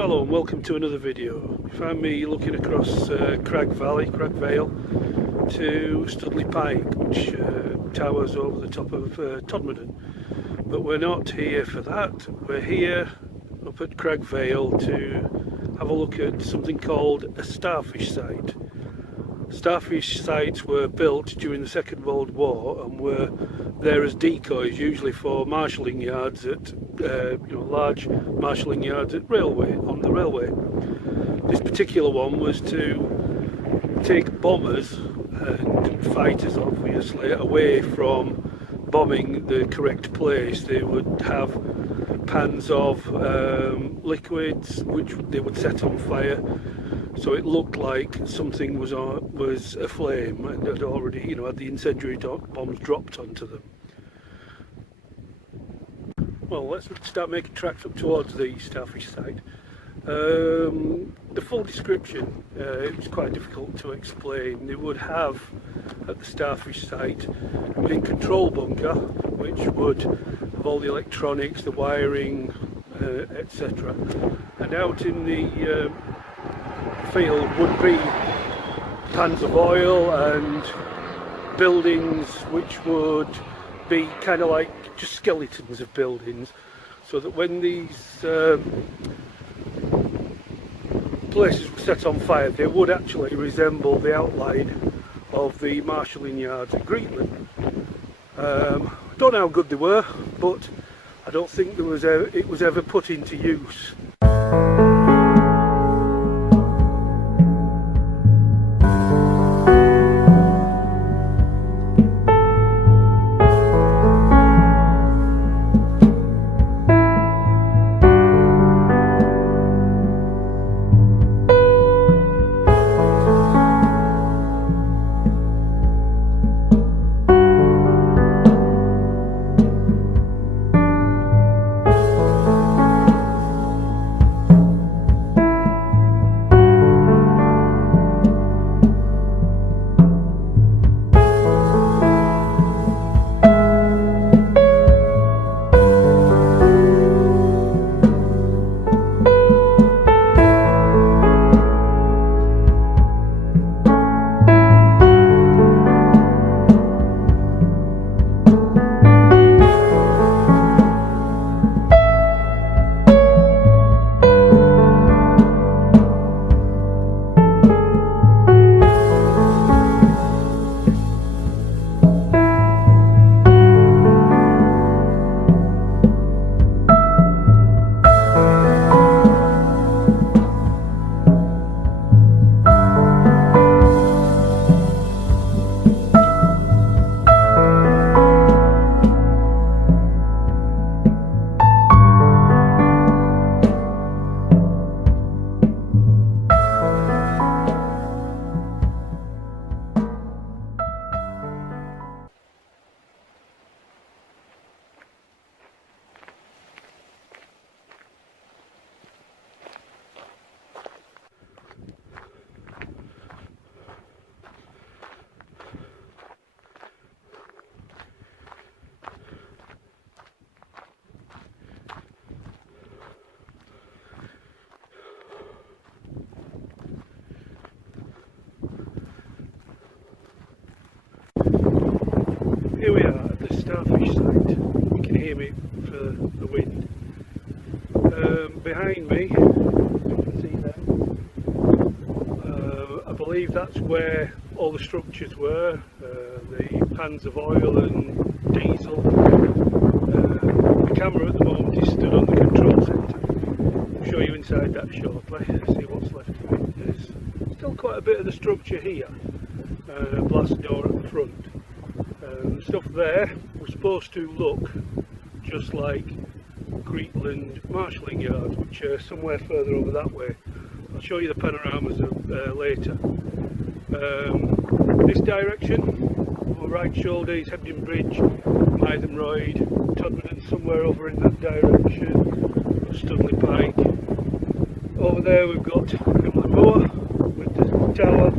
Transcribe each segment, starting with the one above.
Hello and welcome to another video. You find me looking across Cragg Vale to Studley Pike, which towers over the top of Todmorden. But we're not here for that. We're here up at Cragg Vale to have a look at something called a Starfish Site. Starfish sites were built during the Second World War and were there as decoys, usually for marshalling yards at large marshalling yards at on the railway. This particular one was to take bombers and fighters, obviously, away from bombing the correct place. They would have pans of liquids which they would set on fire, so it looked like something was aflame and had already, had the incendiary bombs dropped onto them. Well, let's start making tracks up towards the Starfish Site. The full description, it was quite difficult to explain. They would have at the Starfish Site a main control bunker, which would have all the electronics, the wiring, etc. And out in the field would be pans of oil and buildings which would be kind of like just skeletons of buildings, so that when these places were set on fire, they would actually resemble the outline of the marshalling yards at Greetland. Don't know how good they were, but I don't think it was ever put into use. Here we are at the Starfish Site. You can hear me for the wind. Behind me, you can see there, I believe that's where all the structures were, the pans of oil and diesel. The camera at the moment is stood on the control centre. I'll show you inside that shortly, see what's left of it. There's still quite a bit of the structure here, a blast door at the front. The stuff there was supposed to look just like Greetland marshalling yards, which are somewhere further over that way. I'll show you the panoramas later. This direction, on the right shoulder, is Hebden Bridge, Mytholmroyd, Todmorden somewhere over in that direction, Studley Pike. Over there we've got Moor with the tower.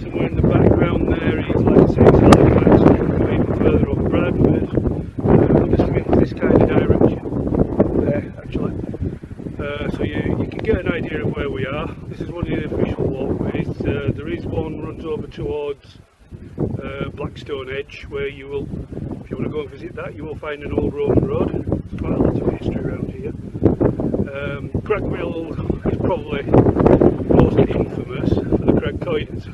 Somewhere in the background there is, like I say, it's Halifax, even further up Bradford. This kind of direction there, actually. So you you can get an idea of where we are. This is one of the official walkways. There is one runs over towards Blackstone Edge, where you will, if you want to go and visit that, you will find an old Roman road. There's quite a lot of history around here. Cragg Vale is probably most infamous for the Cragg coins.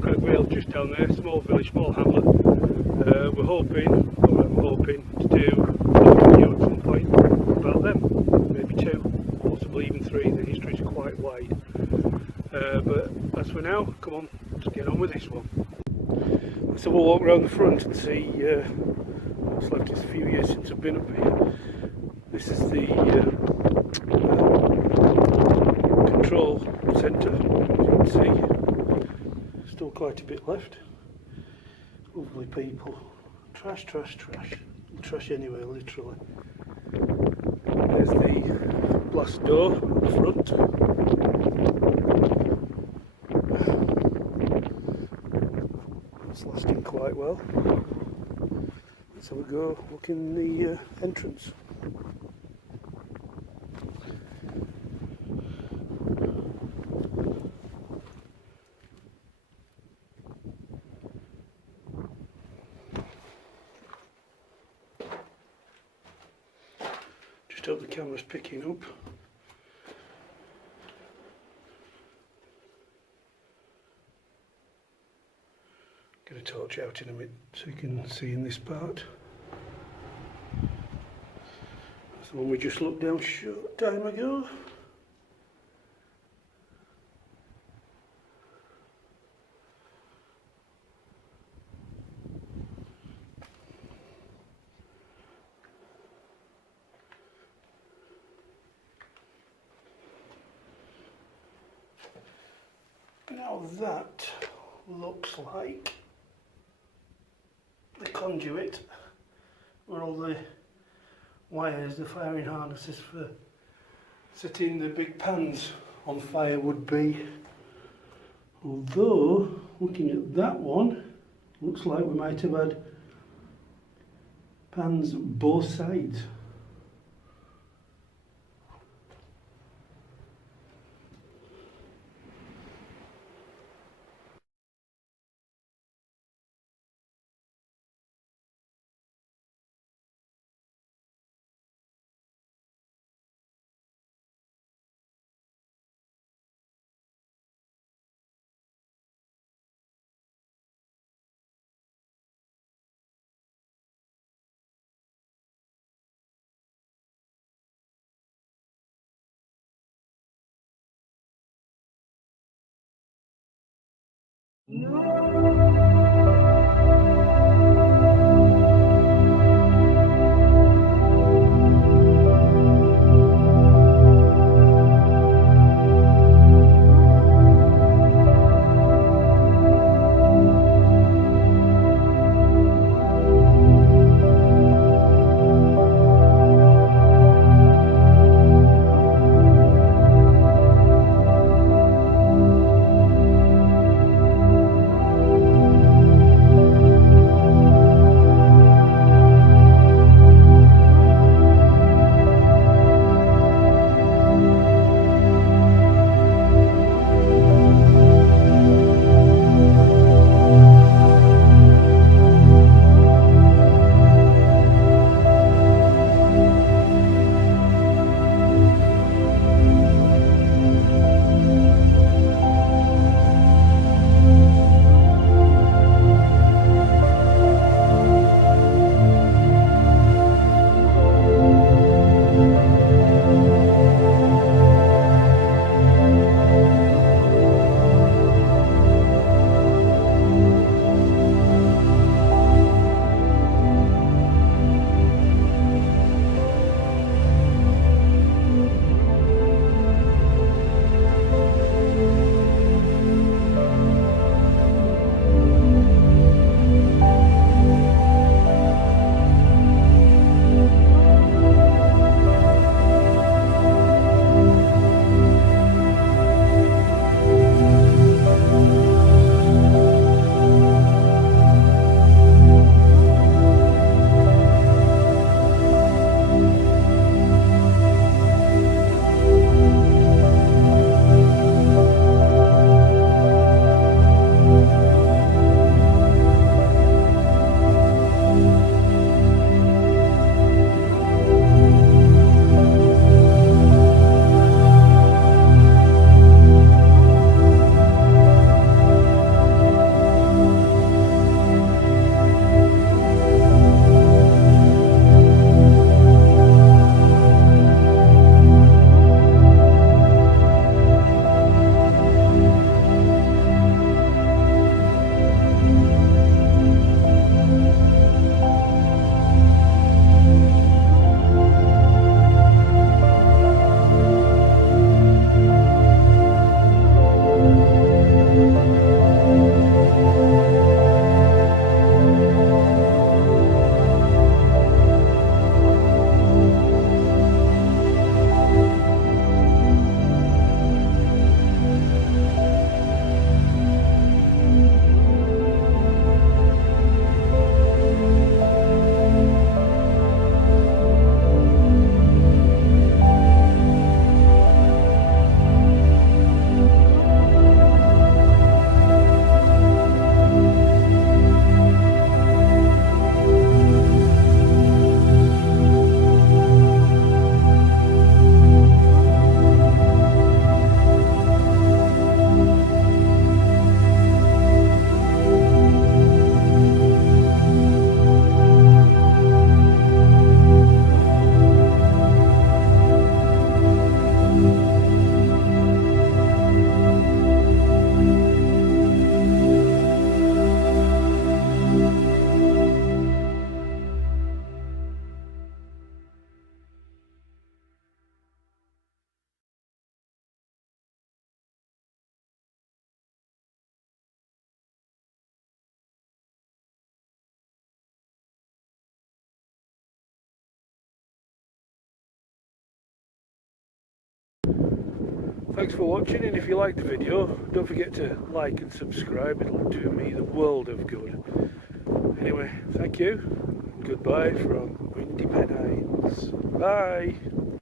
Cragg Vale just down there, small village, small hamlet. We're hoping, or I'm hoping, to do a video at some point about them. Maybe 2, possibly even 3. The history is quite wide. But as for now, come on, let's get on with this one. So we'll walk around the front and see what's left. It's a few years since I've been up here. This is the control centre, as you can see. Still quite a bit left. Lovely people. Trash, trash, trash. Trash anywhere, literally. There's the glass door at the front. It's lasting quite well. So we go look in the entrance. Just hope the camera's picking up. Get a torch out in a minute so you can see in this part. That's the one we just looked down a short time ago. Now that looks like the conduit where all the wires, the firing harnesses for setting the big pans on fire would be. Although, looking at that one, looks like we might have had pans both sides. Thanks for watching, and if you liked the video, don't forget to like and subscribe. It'll do me the world of good. Anyway, thank you. Goodbye from Windy Pennines. Bye.